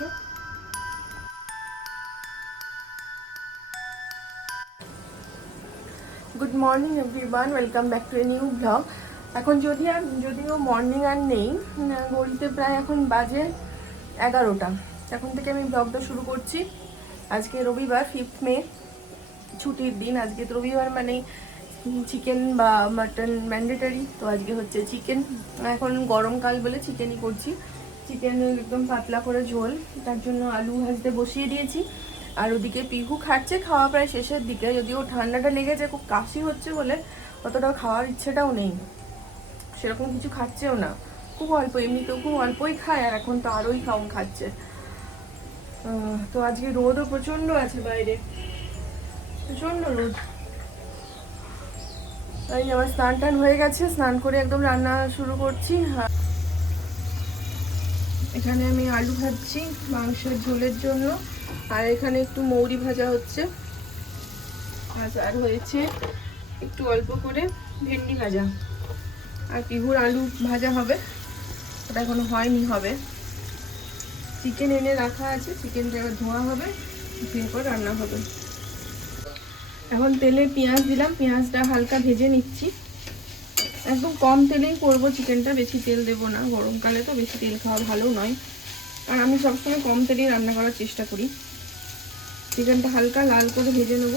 বসো good morning everyone welcome back to a new blog এখন যদি আর যদিও মর্নিং আর নেই ঘড়িতে প্রায় এখন বাজে এগারোটা। এখন থেকে আমি ব্লগটা শুরু করছি। আজকে রবিবার ফিফথ মে ছুটির দিন। আজকে তো রবিবার মানে চিকেন বা মাটন ম্যান্ডেটারি তো আজকে হচ্ছে চিকেন এখন গরমকাল বলে চিকেনই করছি। চিকেন একদম পাতলা করে ঝোল, তার জন্য আলু ভাজতে বসিয়ে দিয়েছি। আর ওদিকে পিহু খাচ্ছে, খাওয়া প্রায় শেষের দিকে। যদিও ঠান্ডাটা লেগেছে, খুব কাশি হচ্ছে বলে অতটা খাওয়ার ইচ্ছেটাও নেই। সেরকম কিছু খাচ্ছেও না। খুব অল্প, এমনিতেও খুব অল্পই খায় আর এখন তো আরোই কম খাচ্ছে। তো আজকে রোদও প্রচণ্ড আছে বাইরে। প্রচণ্ড রোদ। তাই আমার স্নান টান হয়ে গেছে, স্নান করে একদম রান্না শুরু করছি। এখানে আমি আলু ভাজছি মাংসের ঝোলের জন্য। আর এখানে একটু মৌরি ভাজা হচ্ছে। আর হয়েছে একটু অল্প করে ভেন্ডি ভাজা। আর পিহুর আলু ভাজা হবে। ওটা এখনও হয়নি, হবে। চিকেন এনে রাখা আছে, চিকেনটা এবার ধোয়া হবে, ধুয়ে পর রান্না হবে। এখন তেলে পেঁয়াজ দিলাম, পেঁয়াজটা হালকা ভেজে নিচ্ছি। একদম কম তেলেই করব চিকেনটা বেশি তেল দেবো না, গরমকালে তো বেশি তেল খাওয়া ভালো নয়। আর আমি সবসময় কম তেলেই রান্না করার চেষ্টা করি। চিকেনটা হালকা লাল করে ভেজে নেব।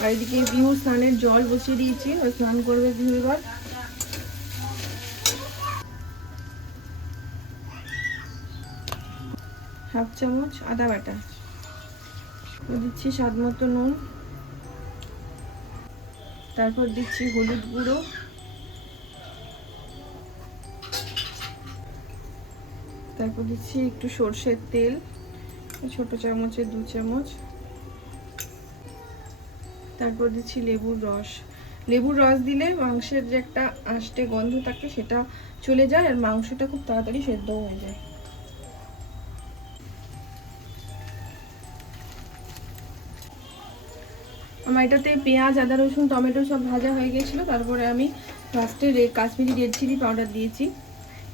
আর এদিকে বিহু স্নানের জল বসিয়ে দিয়েছি ও স্নান করবে বিহু এবার। হাফ চামচ আদা বাটা। দিচ্ছি স্বাদ মতো নুন। তারপর দিচ্ছি হলুদ গুঁড়ো। তারপর দিচ্ছি একটু সর্ষের তেল, ছোট চামচে, দু চামচ। তারপর দিচ্ছি লেবুর রস। লেবুর রস দিলে মাংসের যে একটা আষ্টে গন্ধ থাকে সেটা চলে যায় আর মাংসটা খুব তাড়াতাড়ি সেদ্ধ হয়ে যায়। আমার এটাতে পেঁয়াজ, আদা, রসুন, টমেটো সব ভাজা হয়ে গেছিল, তারপরে আমি ফার্স্টে কাশ্মীরি রেড চিলি পাউডার দিয়েছি।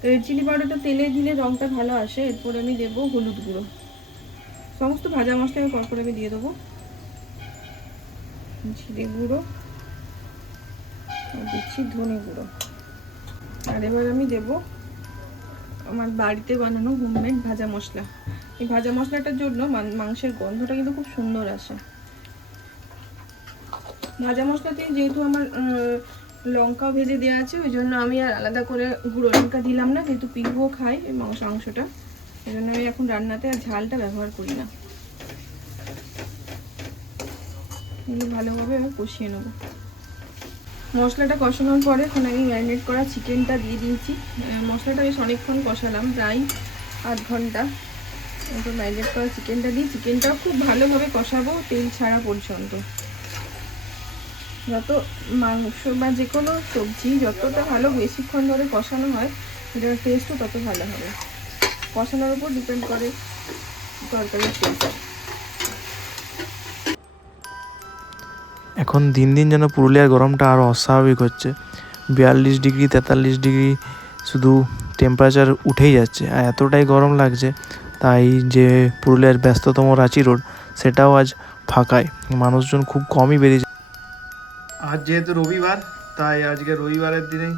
রেড চিলি পাউডারটা তেলে দিলে রঙটা ভালো আসে, এরপরে আমি দেবো হলুদ গুঁড়ো। সমস্ত ভাজা মশলা আমি পরপর আমি দিয়ে দেবো। জিরে গুঁড়ো আর দিচ্ছি ধনে গুঁড়ো। আর এবার আমি দেবো আমার বাড়িতে বানানো হোমমেড ভাজা মশলা। এই ভাজা মশলাটার জন্য মাংসের গন্ধটা কিন্তু খুব সুন্দর আসে। ভাজা মশলাতে যেহেতু আমার লঙ্কা ভেজে দেওয়া আছে, ওই জন্য আমি আর আলাদা করে গুঁড়ো লঙ্কা দিলাম না, যেহেতু পিহুও খাই, এই মাংস মাংসটা। এই জন্য আমি এখন রান্নাতে আর ঝালটা ব্যবহার করি না। ভালোভাবে আমি কষিয়ে নেব। মশলাটা কষানোর পরে এখন আমি ম্যারিনেট করা চিকেনটা দিয়ে দিয়েছি। মশলাটা বেশ অনেকক্ষণ কষালাম, প্রায় আধ ঘণ্টা। এরপর ম্যারিনেট করা চিকেনটা দিই চিকেনটাও খুব ভালোভাবে কষাবো, তেল ছাড়া পর্যন্ত। যত মাংস বা যে কোনো সবজি যতটা ভালো বেশিক্ষণ ধরে কষানো হয়, সেটার টেস্টও তত ভালো হবে। কষানোর উপর ডিপেন্ড করে তরকারির টেস্ট এখন দিন দিন যেন পুরুলিয়ার গরমটা আরও অস্বাভাবিক হচ্ছে। বিয়াল্লিশ ডিগ্রি, তেতাল্লিশ ডিগ্রি শুধু টেম্পারেচার উঠেই যাচ্ছে। আর এতটাই গরম লাগছে, তাই যে পুরুলিয়ার ব্যস্ততম রাঁচি রোড সেটাও আজ ফাঁকায়। মানুষজন খুব কমই বেরিয়েছে আজ যেহেতু রবিবার তাই আজকে রবিবারের দিনেই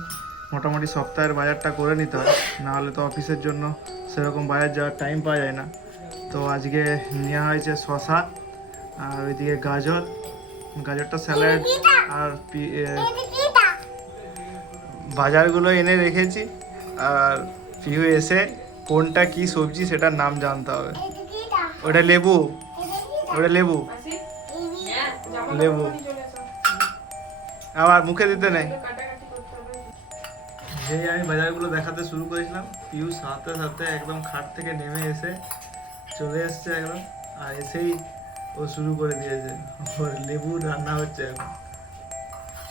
মোটামুটি সপ্তাহের বাজারটা করে নিতে হয়। নাহলে তো অফিসের জন্য সেরকম বাজার যাওয়ার টাইম পাওয়া যায় না। তো আজকে নেওয়া হয়েছে শশা আর ওইদিকে গাজর গাজরটা স্যালাড আর বাজারগুলো এনে রেখেছি। আর পিহু এসে কোনটা কি সবজি সেটার নাম জানতে হবে। ওটা লেবু ওটা লেবু লেবু। আবার মুখে দিতে নেই। যেই আমি বাজারগুলো দেখাতে শুরু করেছিলাম, পিউ সাথে সাথে একদম খাট থেকে নেমে এসে চলে এসছে একদম, আর এসেই ও শুরু করে দিয়েছে। ওর লেবু রান্না হচ্ছে এখন।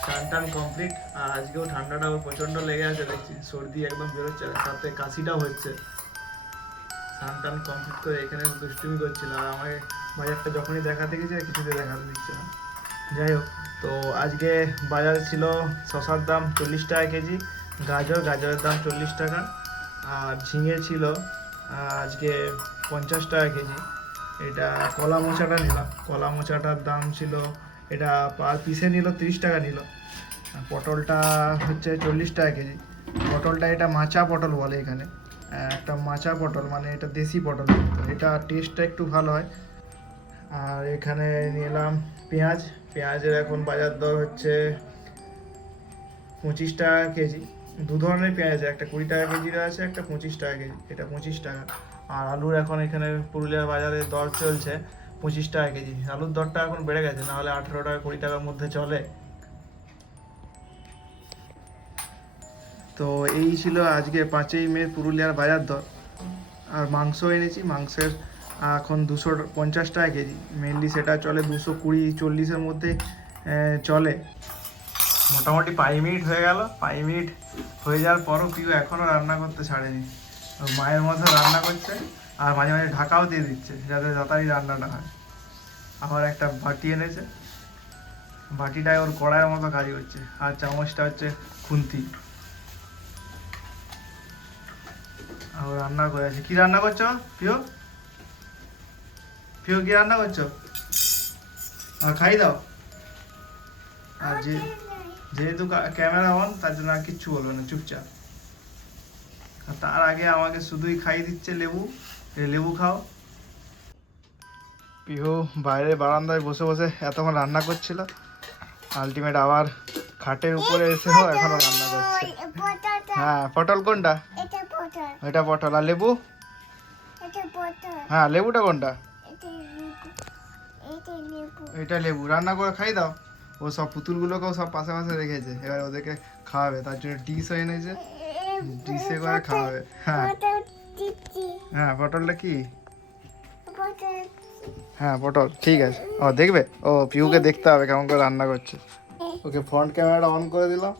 টান টান কমপ্লিট, আর আজকেও ঠান্ডাটা ওর প্রচণ্ড লেগে আছে, দেখছি সর্দি একদম বেরোচ্ছে সাথে কাশিটাও হচ্ছে। টান টান কমপ্লিট করে এখানে দুষ্টুমি করছিল, আর আমাকে বাজারটা যখনই দেখাতে গেছে, কিছুতে দেখাতে দিচ্ছে না। যাই হোক তো আজকে বাজারে ছিল শশার দাম চল্লিশ টাকা কেজি, গাজর, গাজরের দাম চল্লিশ টাকা, আর ঝিঙে ছিল আজকে পঞ্চাশ টাকা কেজি। এটা কলা মোচাটা নিলাম, কলা মোচাটার দাম ছিল, এটা পার পিসে নিল তিরিশ টাকা নিল পটলটা হচ্ছে চল্লিশ টাকা কেজি। পটলটা এটা মাচা পটল বলে এখানে একটা মাচা পটল মানে এটা দেশি পটল, এটা টেস্টটা একটু ভালো হয়। আর এখানে নিলাম পেঁয়াজ পেঁয়াজের এখন বাজার দর হচ্ছে পঁচিশ টাকা কেজি। দু ধরনের পেঁয়াজ, একটা কুড়ি টাকা কেজির আছে, একটা পঁচিশ টাকা কেজি, এটা পঁচিশ টাকা। আর আলুর এখন এখানে পুরুলিয়ার বাজারে দর চলছে পঁচিশ টাকা কেজি। আলুর দরটা এখন বেড়ে গেছে নাহলে আঠেরো টাকা, কুড়ি টাকার মধ্যে চলে। তো এই ছিল আজকে পাঁচই মে পুরুলিয়ার বাজার দর। আর মাংস এনেছি, মাংসের এখন দুশো পঞ্চাশ টাকা কেজি। মেনলি সেটা চলে দুশো কুড়ি, চল্লিশের মধ্যে চলে। মোটামুটি পাঁচ মিনিট হয়ে গেল। পাঁচ মিনিট হয়ে যাওয়ার পরও পিউ এখনও রান্না করতে ছাড়েনি। মায়ের মতো রান্না করছে আর মাঝে মাঝে ঢাকাও দিয়ে দিচ্ছে যাতে তাড়াতাড়ি রান্নাটা হয়। আবার একটা বাটি এনেছে। বাটিটায় ওর কড়াইয়ের মতো কাজ করছে। আর চামচটা হচ্ছে খুন্তি। আর রান্না করে আছে। কি রান্না করছ প্রিয়? প্রিয় কি রান্না করছ? আর খাই দাও। আর যে যেহেতু ক্যামেরা অন তার জন্য আর কিচ্ছু বলবে না চুপচাপ। আর তার আগে আমাকে শুধুই খাই দিচ্ছে লেবু। লেবু খাও। পিহু বাইরে বারান্দায় বসে বসে এতক্ষণ রান্না করছিল। আলটিমেট আবার খাটের উপরে এসেও এখনও রান্না করছে। হ্যাঁ পটল কোনটা? এটা পটল। এটা পটল। আর লেবু? এটা পটল। হ্যাঁ লেবুটা কোনটা? এটা লেবু। রান্না করে খাই দাও। ও সব পুতুলগুলোকেও সব পাশে পাশে রেখেছে। এবার ওদেরকে খাওয়াবে। তার জন্য ডিশ এনেছে। ডিশে করে খাওয়াবে। হ্যাঁ। হ্যাঁ পটলটা কি? হ্যাঁ পটল। ঠিক আছে। ও, দেখবে? ও, পিউকে দেখতে হবে কেমন করে রান্না করছে। ওকে ফ্রন্ট ক্যামেরাটা অন করে দিলাম।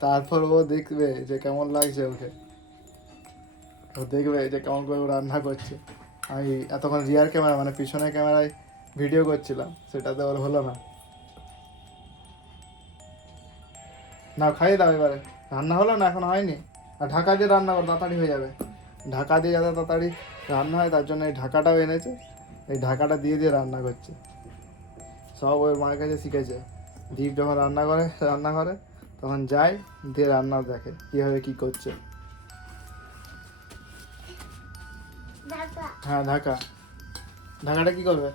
তারপর ও দেখবে যে কেমন লাগছে ওকে। ও দেখবে যে কেমন করে ও রান্না করছে। আমি এতক্ষণ রিয়ার ক্যামেরা মানে পিছনের ক্যামেরায় ভিডিও করছিলাম সেটাতে ওর হলো না। না খাইয়ে দাও এবারে। রান্না হলো না এখন হয়নি। আর ঢাকা দিয়ে রান্না কর তাড়াতাড়ি হয়ে যাবে। ঢাকা দিয়ে যাতে তাড়াতাড়ি রান্না হয় তার জন্য এই ঢাকাটাও এনেছে। এই ঢাকাটা দিয়ে দিয়ে রান্না করছে। সব ওর মায়ের কাছে শিখেছে। দীপ যখন রান্না করে রান্না করে তখন যায় দিয়ে রান্না দেখে কীভাবে কী করছে। হ্যাঁ ঢাকা। ঢাকাটা কী করবে?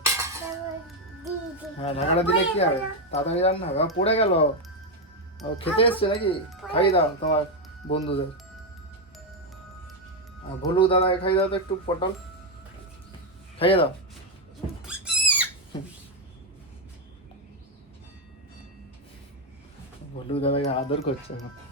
হ্যাঁ ঢাকাটা দিলে কি হবে? তাড়াতাড়ি রান্না হবে। পড়ে গেল। ও খেতে এসছে নাকি? খাইয়ে দাও তোমার বন্ধুদের। আর ভলু দাদাকে খাইয়ে দাও তো একটু পটল। খাইয়ে দাও। ভলু দাদাকে আদর করছে এখন।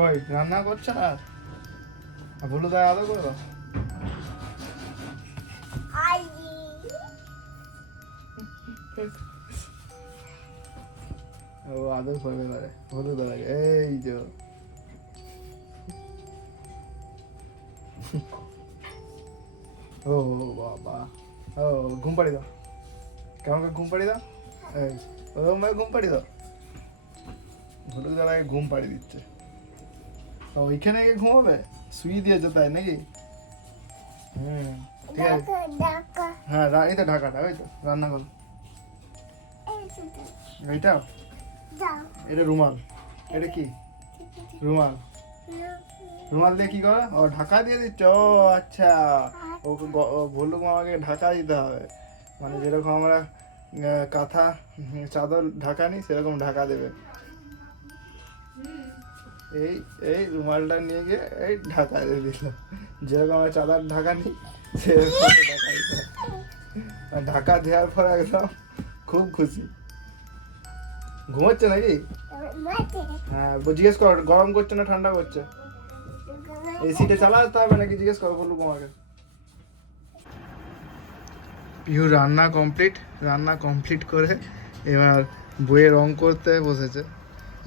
কই, রান্না করছে না? আর? আর ভলু দাদা করে? ও আদর করবে এবারে, ভলু দাদাকে এই যে ও। বাবা, ও, ঘুম পাড়ি দাও। কেমন ঘুম পাড়ি দাও? এই ওরকম ভাবে ঘুম পাড়ি দাও। ভলু দাদাকে ঘুম পাড়ি দিচ্ছে। ওইখানে গিয়ে ঘুমাবে? শুয়ে দিয়েছে তাই নাকি? হুম ঠিক আছে। ঢাকা ঢাকা। হ্যাঁ রা- এই তো ঢাকাটা ওই তো রান্না করো এইটা? এটা রুমাল। এটা কি? রুমাল। রুমাল দিয়ে কি করো? ও ঢাকা দিয়ে দিচ্ছ ও আচ্ছা। ও গ- ও ভল্লুক মামাকে ঢাকা দিতে হবে। মানে যেরকম আমরা কাঁথা চাদর ঢাকা নিই সেরকম ঢাকা দেবে। এই এই রুমালটা নিয়ে গিয়ে এই ঢাকা দিয়ে দিল যেরকম আমার চাদার ঢাকা নিই, সেরকম ঢাকা দেওয়ার পর একদম খুব খুশি। ঘুমোচ্ছে নাকি? হ্যাঁ জিজ্ঞেস কর, গরম করছে না ঠান্ডা করছে? এসিটা চালাতে হবে নাকি? জিজ্ঞেস কর বলুক আমাকে পিহু রান্না কমপ্লিট রান্না কমপ্লিট করে এবার বইয়ে রং করতে বসেছে।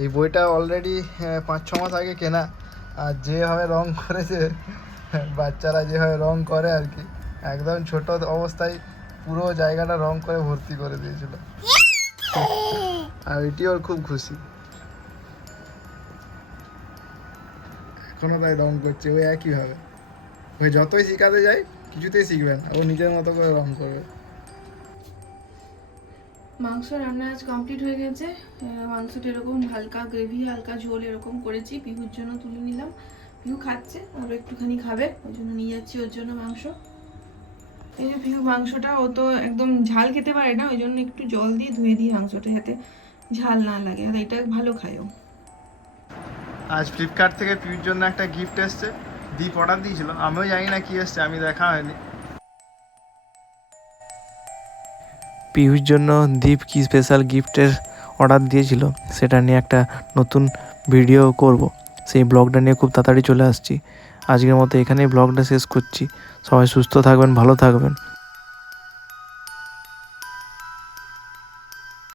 এই বইটা অলরেডি পাঁচ ছ মাস আগে কেনা। আর যেভাবে রং করেছে, বাচ্চারা যেভাবে রং করে আর কি, একদম ছোট অবস্থায় পুরো জায়গাটা রং করে ভর্তি করে দিয়েছিল। আর এটি ওর খুব খুশি। এখনও তাই রং করছে ওই একইভাবে। ওই যতই শেখাতে যাই কিছুতেই শিখবেন ও নিজের মতো করে রং করবে। মাংস রান্না আজ কমপ্লিট হয়ে গেছে। মাংসটা এরকম হালকা গ্রেভি হালকা ঝোল এরকম করেছি। পিহুর জন্য তুলে নিলাম। পিহু খাচ্ছে আরও একটুখানি খাবে ওই জন্য নিয়ে যাচ্ছি ওর জন্য মাংস। এই যে পিহু, মাংসটা ও তো একদম ঝাল খেতে পারে না, ওই জন্য একটু জল দিয়ে ধুয়ে দিই মাংসটা যাতে ঝাল না লাগে। আর এটা ভালো খায় ও। আজ ফ্লিপকার্ট থেকে পিউর জন্য একটা গিফট এসছে। দীপ অর্ডার দিয়েছিল। আমিও জানি না কি এসছে, আমি দেখা হয়নি। পিহুর জন্য দীপ কি স্পেশাল গিফটের অর্ডার দিয়েছিল, সেটা নিয়ে একটা নতুন ভিডিও করব। সেই ব্লগটা নিয়ে খুব তাড়াতাড়ি চলে আসছি। আজকের মতো এখানেই ব্লগটা শেষ করছি। সবাই সুস্থ থাকবেন, ভালো থাকবেন।